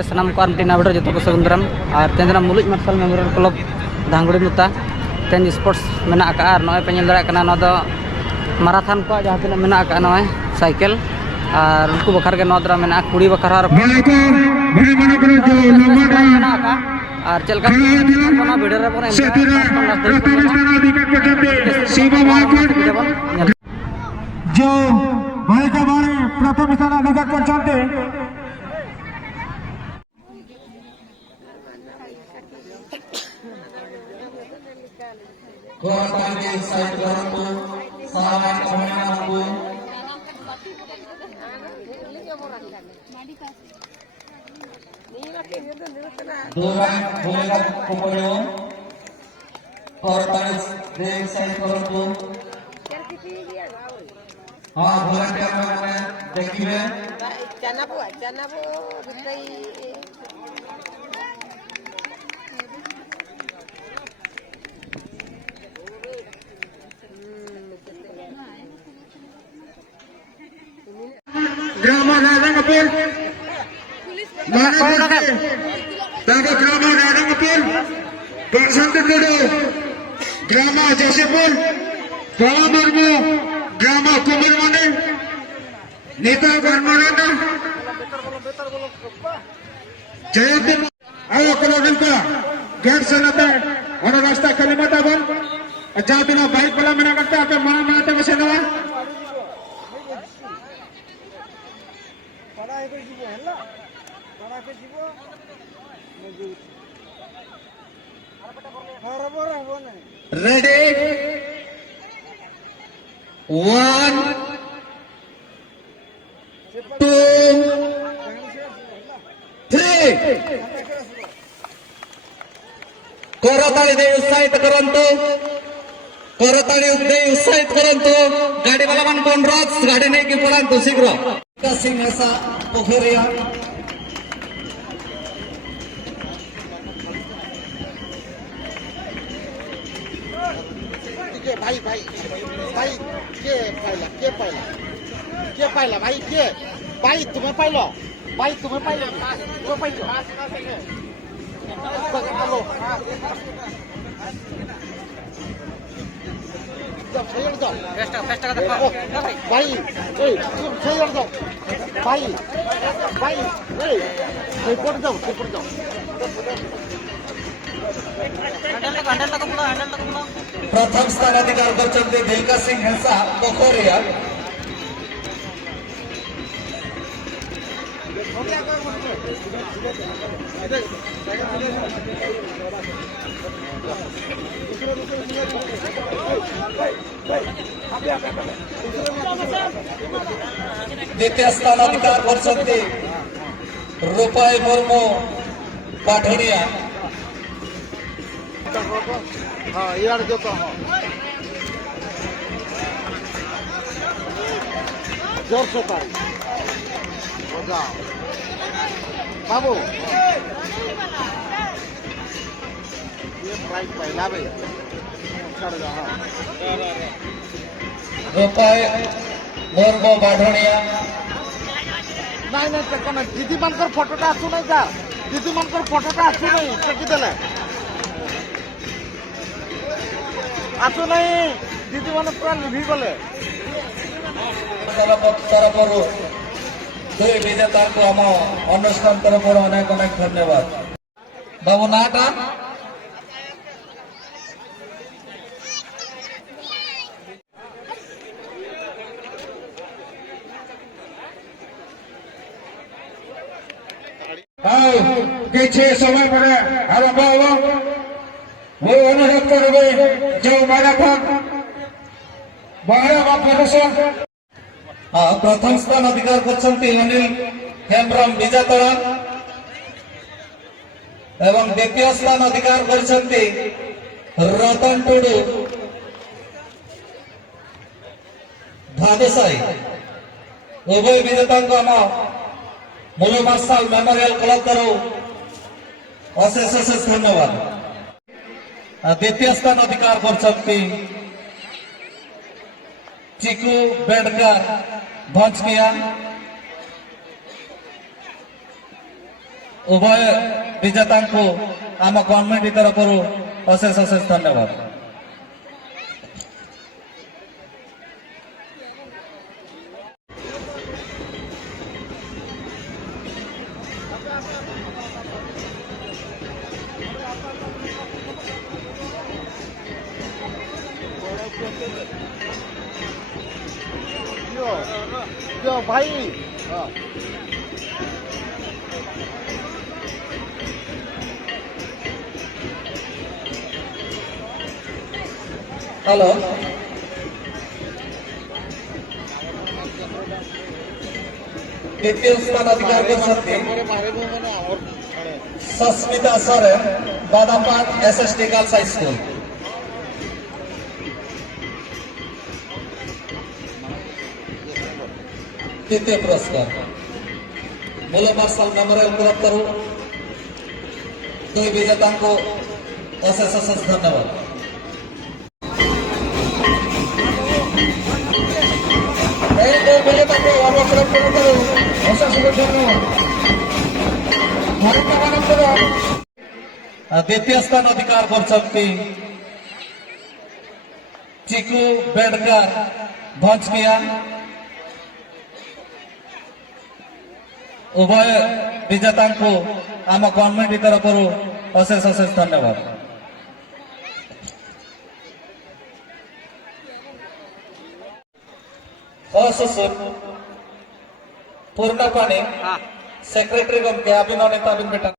sanam kuan tina bedo jatuh ke segundaram tendera mulut marsal memorial club Dangguri Muta ten sports mena akar noy penyelenggaraan kena nodo marathon ko jahat tina mena akar noy cycle unku bakar ke nodra mena kuri bakar har चलकर जो भाई का बारे प्रथम स्थान अधिकार पर चलते Durang boleh kumpulnya, korban dari saya korban. Boleh kita dekatnya. Jangan bu, betul. Drama Radang Apil, mana Tadi drama Radang Apil, Bersantai Kudu, drama Jasipur, Bawa Burmu, drama Kumil Mane, Nita Garmaranda, Jayatin, Ayo Kalau Nilka, Ger Sanata, Orang Rasta Kalimat Abang, Jayatina baik pala menangkap apa mana te masena. Ready? 1, 2, 3. Korotali de utsahit karanto. Korotali de utsahit karanto. Gadi wala man bonrots gadi nei ki poranto sigro. Kasing esa Pokhoria. भाई भाई भाई के पाइला भाई के भाई तुम्हें pilo तुम्हें pilo भाई तुम सही कर दो भाई रिपोर्ट दो प्रथम स्थान अधिकार करते दिलका सिंह हेसा पोखरिया द्वितीय स्थान अधिकार करते रूपाई मुर्मू पाठोनिया हाँ यार जो तो जोर से पाई बाबू ये प्राइस पहला भाई रूपाई मुर्मू बाढ़ोनिया नहीं कौन दीदी मनकर फोटोटा आसू नहीं का दीदी मनकर फोटोटा आसू नहीं टेकी देले आसू नहीं दीदी मन पूरा लिभि गले तरफ दुई विजेता को आम अनुष्ठान तरफ अनेक अनेक धन्यवाद बाबू नाटा किसी समय पर आरंभ हो वो अनुरोध करेंगे जो मैराथन 12 प्रदर्शन प्रथम स्थान अधिकार करछन्ति अनिल हेम्ब्रम विजेतरण एवं द्वितीय स्थान अधिकार करछन्ति रतन टुडू धादसाई उभय विजेता को आम मुलु मार्शल मेमोरियल क्लब तरफ अशेष धन्यवाद द्वितीय स्थान अधिकार करछन्ति चिकू बेडकर भंजकिया उभय विजेता को आम कमिटी तरफ अशेष अशेष धन्यवाद। यो भाई हेलो द्वितीय स्थान अधिकार करछन्ति Sasmita Soren Badapan SST girls high school. तृतीय पुरस्कार मुला मार्शल मेमोरियल क्लब तरफ दुई विजेता को अशेष अशेष धन्यवाद। द्वितीय स्थान अधिकार करछन्ति चिकू बेडकर भंजकिया उभय विजेता को आम कमिटी तरफ अशेष अशेष धन्यवाद। पूर्ण पानी सेक्रेटरी गम के अभिनव बेटा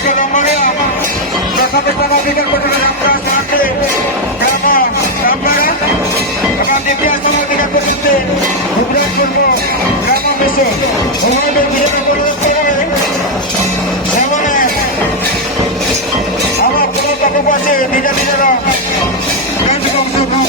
Western Romania, Kasabet Panavikan Kota Ramda Sate, Grama Ramgara, akan Divya Samadikan Kota Ubran Kurmo, Grama Meso, Umay Berbicara Kota Kota, Ramane, Ama Kota Kabupaten, Tidak dan juga untuk kaum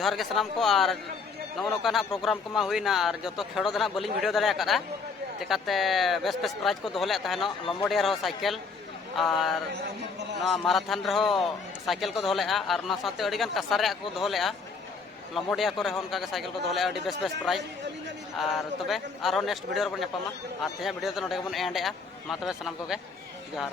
जोहार के सनाम को और नौका ना programme को हुईना और जो खेड़ो ना बलिंग भिडियो दाड़ा चिकाते बेस बेस प्राइज को दोहले तहनो लम्बोडिया रहो साइकिल और माराथन रहो साइकिल को दोहले और साथे अड़ीगान कसार को दोहले लम्बोडिया को उनका साइकिल को दोहले बेस बेस प्राइज और तबे नेक्स्ट वीडियो रे बन और तेज वीडियो तो नोडे बन एंडे मा तबे सनाम को जोहार।